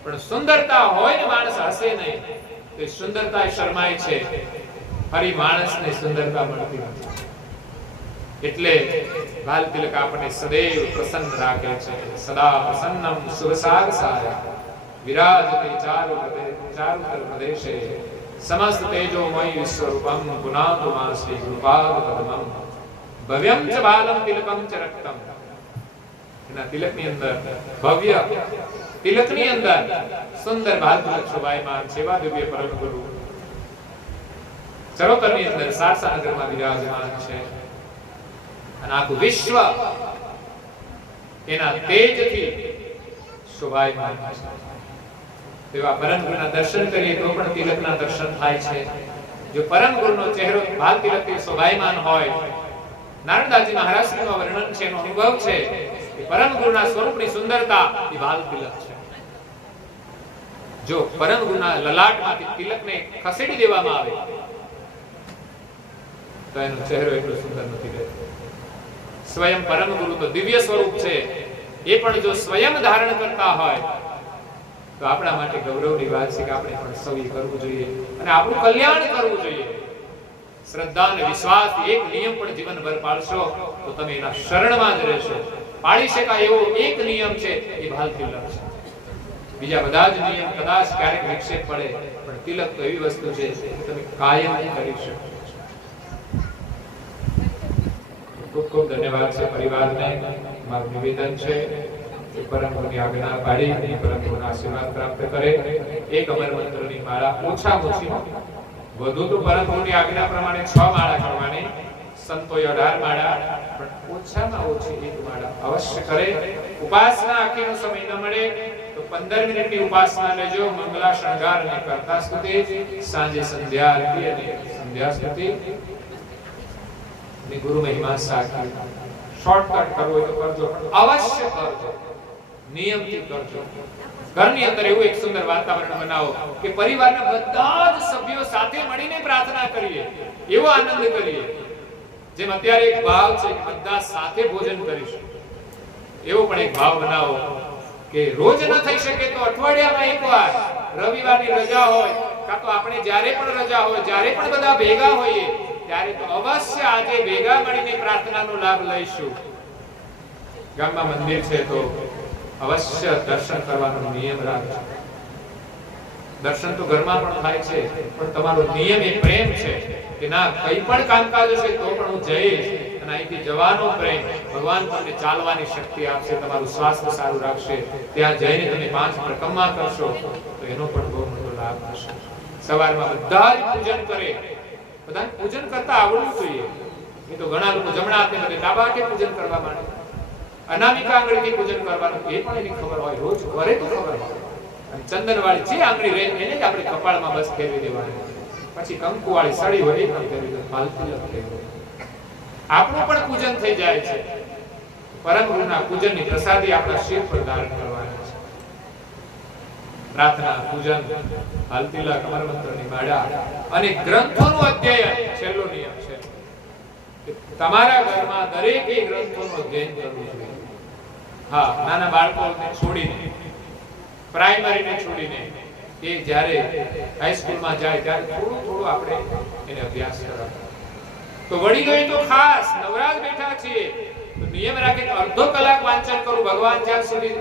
પણ સુંદરતા હોય ને માણસ હસે નહીં તો એ સુંદરતા શરમાય છે. ફરી માણસને સુંદરતા મળતી નથી. એટલે બાલ તિલક આપણને સદૈવ પ્રસન્ન રાખે છે. સદા પ્રસન્નમ સુરસાર સાયા વિરાજતે ચારુતર પ્રદેશે સમસ્ત તેજોમય વિશ્વરૂપમ પુનાતુ માસ્તિ ગુરુપાદ પદ્મમ ભવ્યમ ચ બાલમ તિલકમ ચ રક્તમ. એના તિલકની અંદર ભવ્ય તિલકની અંદર સુંદર બાલ તિલક શોભાયમાન સેવા દિવ્ય પરમ ગુરુ ચરોતરની અંદર સારસાનગરમાં વિરાજમાન છે. અને આખું વિશ્વ એના તેજથી શોભાયમાન છે. તેવા પરમ ગુરુના દર્શન કરીએ તો પણ તિલકના દર્શન થાય છે. જો પરમ ગુરુનો ચહેરો બાલ તિલકથી શોભાયમાન હોય, નારદાજી મહારાજનું વર્ણન છે, એનો અનુભવ છે કે પરમ ગુરુના સ્વરૂપની સુંદરતા એ બાલ તિલક છે. જો પરમ ગુરુના લલાટમાંથી તિલકને ખસેડી દેવામાં આવે તો એનો ચહેરો એટલો સુંદર નથી રહેતો. સ્વયં પરમ ગુરુ તો દિવ્ય સ્વરૂપ છે, એ પણ જો સ્વયં ધારણ કરતા હોય તો આપણા માટે ગૌરવની વાત છે કે આપણે પણ સૌએ કરવું જોઈએ અને આપણું કલ્યાણ કરવું જોઈએ. શ્રદ્ધા અને વિશ્વાસ એક નિયમ પણ જીવનભર પાળશો તો તમે એના શરણમાં જ રહેશો. પાળી શકાય એવો એક નિયમ છે એ બાલ તિલક છે. બીજા બધા જ નિયમ કદાચ ક્યારેક વિક્ષેપ પડે, પણ તિલક તો એવી વસ્તુ છે કે તમે કાયમ કરી શકો. ખૂબ ખૂબ ધન્યવાદ છે પરિવારને. મારું નિવેદન છે કે પરમ ગુરુની આજ્ઞા પાડી પરમ ગુરુના આશીર્વાદ પ્રાપ્ત કરે. એક અમર મંત્રની માળા ઓછામાં ઓછી, વધુ તો પરમ ગુરુની આજ્ઞા પ્રમાણે 6 માળા કરવાની, સંતોએ 18 માળા, પણ ઓછામાં ઓછી એક માળા અવશ્ય કરે. ઉપાસના આખીનો સમય ન મળે તો 15 મિનિટની ઉપાસના લેજો. મંગલા શણગાર અને કરતા સ્તુતિ, સાંજે સંધ્યા આરતી અને સંધ્યા સ્તુતિ ને ગુરુ મહિમા સાખી. શોર્ટકટ કરવો હોય તો કરજો, પણ અવશ્ય કરજો, નિયમથી કરજો. ઘરની અંદર એવું એક સુંદર વાતાવરણ બનાવો કે પરિવારના બધા જ સભ્યો સાથે મળીને પ્રાર્થના કરીએ, એવો આનંદ કરીએ. જેમ અત્યારે એક ભાવ છે કે બધા સાથે ભોજન કરીશું, એવો પણ એક ભાવ બનાવો કે રોજ ન થઈ શકે તો અઠવાડિયામાં એકવાર, રવિવારની રજા હોય કાં તો આપણે જ્યારે પણ રજા હોય, જ્યારે પણ બધા ભેગા હોઈએ ત્યારે તો અવશ્ય આજે ભેગા મળીને પ્રાર્થનાનો લાભ લઈશું. ગામમાં મંદિર છે તો અવશ્ય દર્શન કરવાનો નિયમ રાખજો. દર્શન તો ઘરમાં પણ થાય છે, પણ તમારો નિયમ એ પ્રેમ છે કે ના, કઈ પણ કામકાજ હશે તો પણ હું જઈશ. અને અહીંથી જવાનો પ્રેમ, ભગવાન તમને ચાલવાની શક્તિ આપશે, તમારું સ્વાસ્થ્ય સારું રાખશે. ત્યાં જઈને તમે 5 પ્રકમા કરશો તો એનો પણ બહુ મોટો લાભ થશે. સવારમાં બધા જ પૂજન કરે, બધાને પૂજન કરતા આવડવું જોઈએ. એ તો ઘણા લોકો જમણા હાથે બધે ડાબા હાથે પૂજન કરવા માંડે, અનામિકા આંગળીથી પૂજન કરવાનું એ પણ એની ખબર હોય, રોજ કરે તો ખબર હોય. અને ચંદનવાળી જે આંગળી રહે એને જ આપણે કપાળમાં બસ ફેરવી દેવાની. પછી કંકુવાળી સળી હોય એ પણ ફેરવી દે, બાલ તિલક ફેરવી. આપણું પણ પૂજન થઈ જાય છે. પરમ ગુરુના પૂજનની પ્રસાદી આપણા શિર પર ધારણ કરવાની છે. પ્રાર્થના, પૂજન, બાલ તિલક, અમર મંત્રની માળા અને ગ્રંથોનું અધ્યયન છેલ્લો નિયમ છે કે તમારા ઘરમાં દરેકે ગ્રંથોનું અધ્યયન કરવું જોઈએ. હા, નાના બાળકોને છોડીને, પ્રાઇમરીને છોડીને, એ જ્યારે હાઈસ્કૂલમાં જાય ત્યારે થોડું થોડું આપણે એને અભ્યાસ કરાવવાનો. તો વડીલોએ તો ખાસ નવરાજ બેઠા છીએ તો નિયમ રાખે કે અડધો કલાક વાંચન કરું. ભગવાન જ્યાં સુધી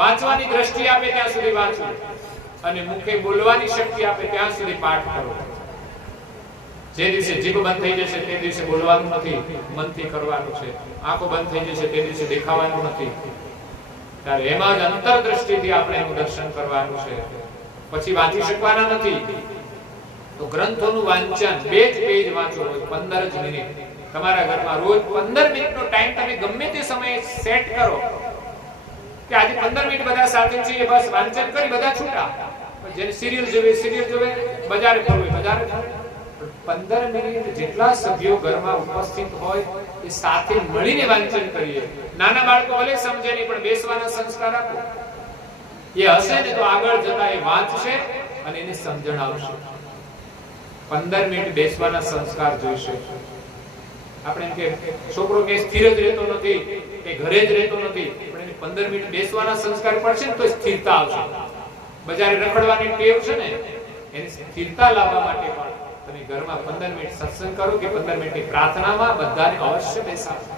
વાંચવાની દ્રષ્ટિ આપે ત્યાં સુધી વાંચવું અને મુખે બોલવાની શક્તિ આપે ત્યાં સુધી પાઠ કરો. જે દિવસે જીભ બંધ થઈ જશે તે દિવસે બોલવાનું નથી, મનથી કરવાનું છે. આંખો બંધ થઈ જશે તે દિવસે દેખાવાનું નથી. ત્યારે એમાં જ અંતરદ્રષ્ટિથી આપણે એનું દર્શન કરવાનું છે. પછી વાંચી શકવાના નથી. તો ગ્રંથોનું વાંચન 2 જ પેજ વાંચો, રોજ 15 જ મિનિટ. તમારા ઘરમાં રોજ 15 મિનિટનો ટાઈમ તમે ગમે તે સમયે સેટ કરો કે આજે 15 મિનિટ બધા સાથે છીએ, બસ વાંચન કરી બધા છૂટા. જેને સિરિયલ જોવે સિરિયલ જોવે, બજારે ફરવું બજારે ફરે. 15 મિનિટ જેટલા સભ્યો ઘરમાં ઉપસ્થિત હોય એ સાથે મળીને વાંચન કરીએ. નાના બાળકો ભલે સમજે નહીં પણ બેસવાના સંસ્કાર આપો. એ હશે ને તો આગળ જતા એ વાંચશે અને એને સમજણ આવશે. 15 મિનિટ બેસવાના સંસ્કાર જોઈશે. આપણે એમ કે છોકરો કે સ્થિર જ રહેતો નથી કે ઘરે જ રહેતો નથી, પણ એને 15 મિનિટ બેસવાના સંસ્કાર પડશે ને તો સ્થિરતા આવશે. બજારે રખડવાની ટેવ છે ને, એની સ્થિરતા લાવવા માટે પણ તમે ઘરમાં 15 મિનિટ સત્સંગ કરો કે 15 મિનિટની પ્રાર્થનામાં બધાને અવશ્ય બેસાડો.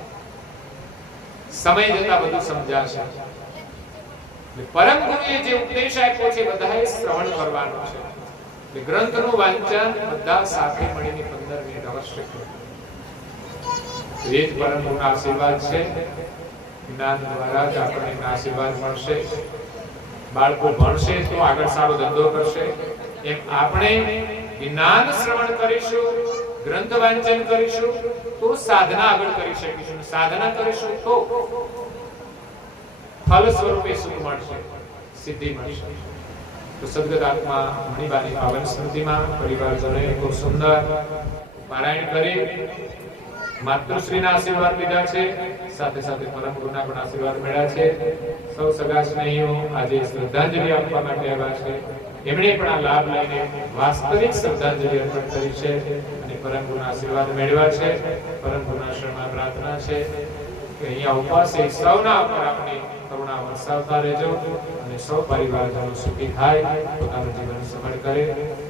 સમય જતા બધું સમજાશે. પરમ ગુરુએ જે ઉપદેશ આપ્યો છે બધાએ શ્રવણ કરવાનો છે. ગ્રંથનું વાંચન બધા સાથે મળીને 15 મિનિટ અવશ્ય કરો. એ જ પરમ ગુરુના આશીર્વાદ છે. જ્ઞાન દ્વારા જ આપણને આશીર્વાદ મળશે. બાળકો ભણશે તો આગળ સારો ધંધો કરશે. એમ આપણે જ્ઞાન શ્રવણ કરીશું, ગ્રંથ વાંચન કરીશું તો સાધના આગળ કરી શકીશું. સાધના કરીશું તો ફલ સ્વરૂપે સુખ મળશે, સિદ્ધિ મળશે. તો સદગત આત્મા મણિબાની પાવન સ્મૃતિમાં પરિવારજનોએ ખૂબ સુંદર પારાયણ કરી માતૃશ્રીના આશીર્વાદ લીધા છે, સાથે સાથે પરમ ગુરુના પણ આશીર્વાદ મળ્યા છે. સૌ સગા સ્નેહીઓ આજે શ્રદ્ધાંજલિ આપવા માટે આવ્યા છે. એમણે પણ આ લાભ લઈને વાસ્તવિક શ્રદ્ધાંજલિ અર્પણ કરી છે અને પરમ ગુરુના આશીર્વાદ મેળવ્યા છે. પરમ ગુરુના શરણમાં પ્રાર્થના છે કે અહીંયા ઉપવાસે સૌના ઉપર આપની કરુણા વરસાવતા રહેજો અને સૌ પરિવારજનો સુખી થાય, પોતાનું જીવન સફળ કરે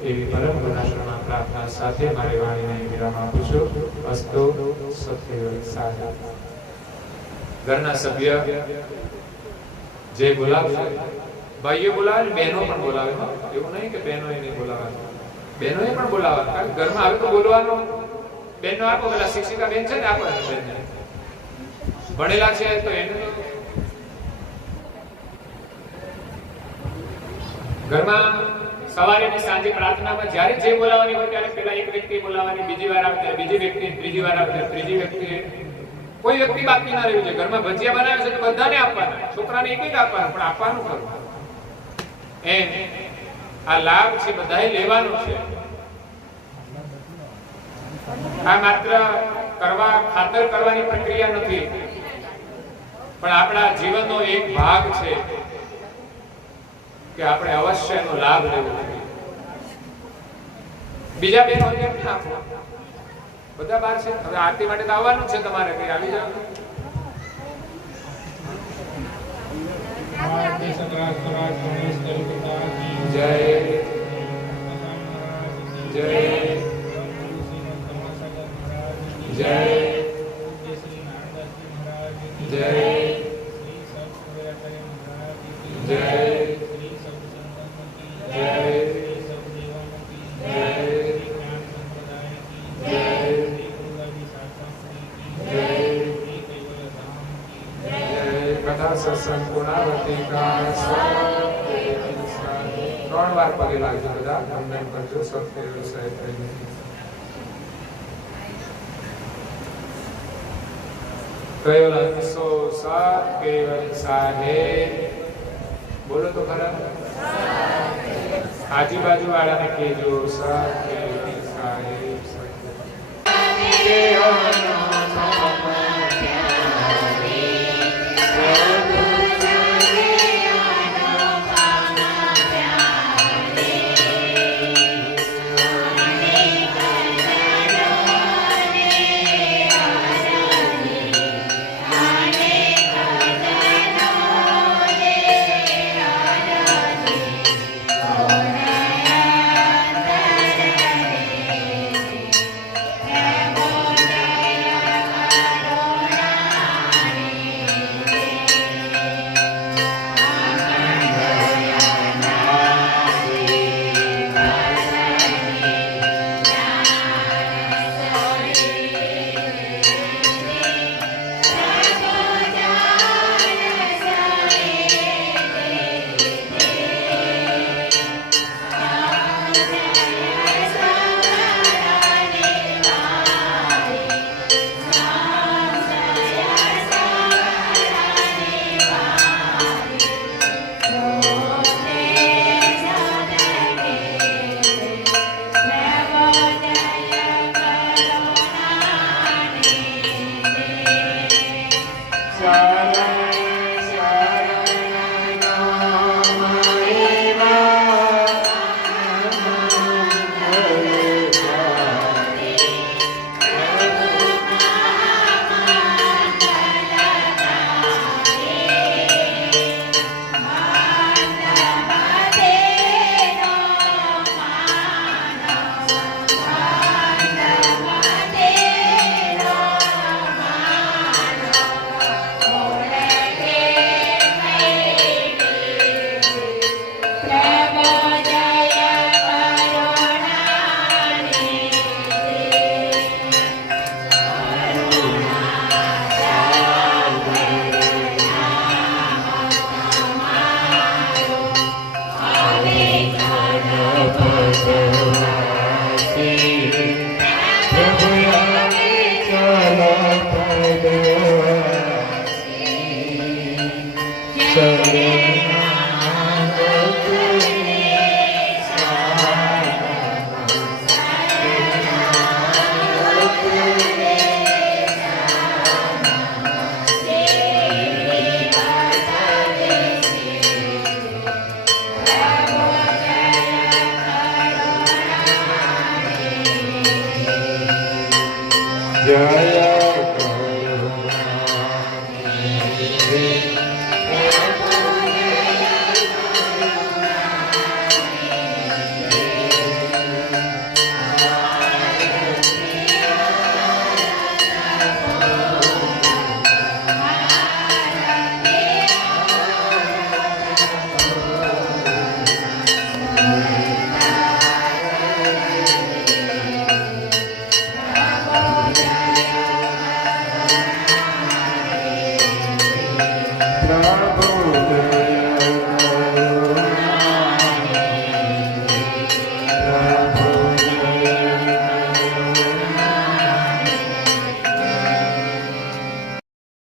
એવી પરમ ગુરુના શરણમાં પ્રાર્થના સાથે મારી વાણીને વિરામ આપું છું. અસ્તુ સત્ય સાધુ. ઘરના સભ્ય જે બોલાવશે, ભાઈઓ બોલાવે, બહેનો પણ બોલાવે. એવું નહીં કે બહેનોએ નહીં બોલાવવાનું, બહેનોએ પણ બોલાવવાનું. કારણ કે ઘરમાં આવે તો બોલવાનું. બહેનો આપો, પેલા શિક્ષિકા બેન છે ને આપો, બેનને ભણેલા છે તો એને ઘરમાં સવારે અને સાંજે પ્રાર્થનામાં જ્યારે જે બોલાવવાની હોય ત્યારે પેલા એક વ્યક્તિ બોલાવવાની, બીજી વાર આવે ત્યારે બીજી વ્યક્તિ, ત્રીજી વાર આવે ત્યારે ત્રીજી વ્યક્તિ. કોઈ વ્યક્તિ બાકી ના રહેવું જોઈએ. ઘરમાં ભજીયા બનાવે છે તો બધાને આપવાના, છોકરાને એક એક આપવાનું, પણ આપવાનું ખરું. એમ આ લાભ છે બધાએ લેવાનો છે. આ માત્ર કરવા ખાતર કરવાની પ્રક્રિયા નથી, પણ આપણા જીવનનો એક ભાગ છે કે આપણે અવશ્ય એનો લાભ લેવો જોઈએ. બીજા બેનો કેમ ના આપો? બધા બહાર છે. હવે આરતી માટે તો આવવાનું છે તમારે, કઈ આવી જાવ. જય જય જય જય સત્સંગ પુનરાવર્તી ત્રણ વાર પગે લાગજો, બધા વંદન કરજો. સત્ય વ્યવસાય થઈને કેવલ હંસો સાત કેવલ સાહેબ બોલો તો ખરા. આજુબાજુ વાળાને કહેજો સાત કેવલ સાહેબ. જય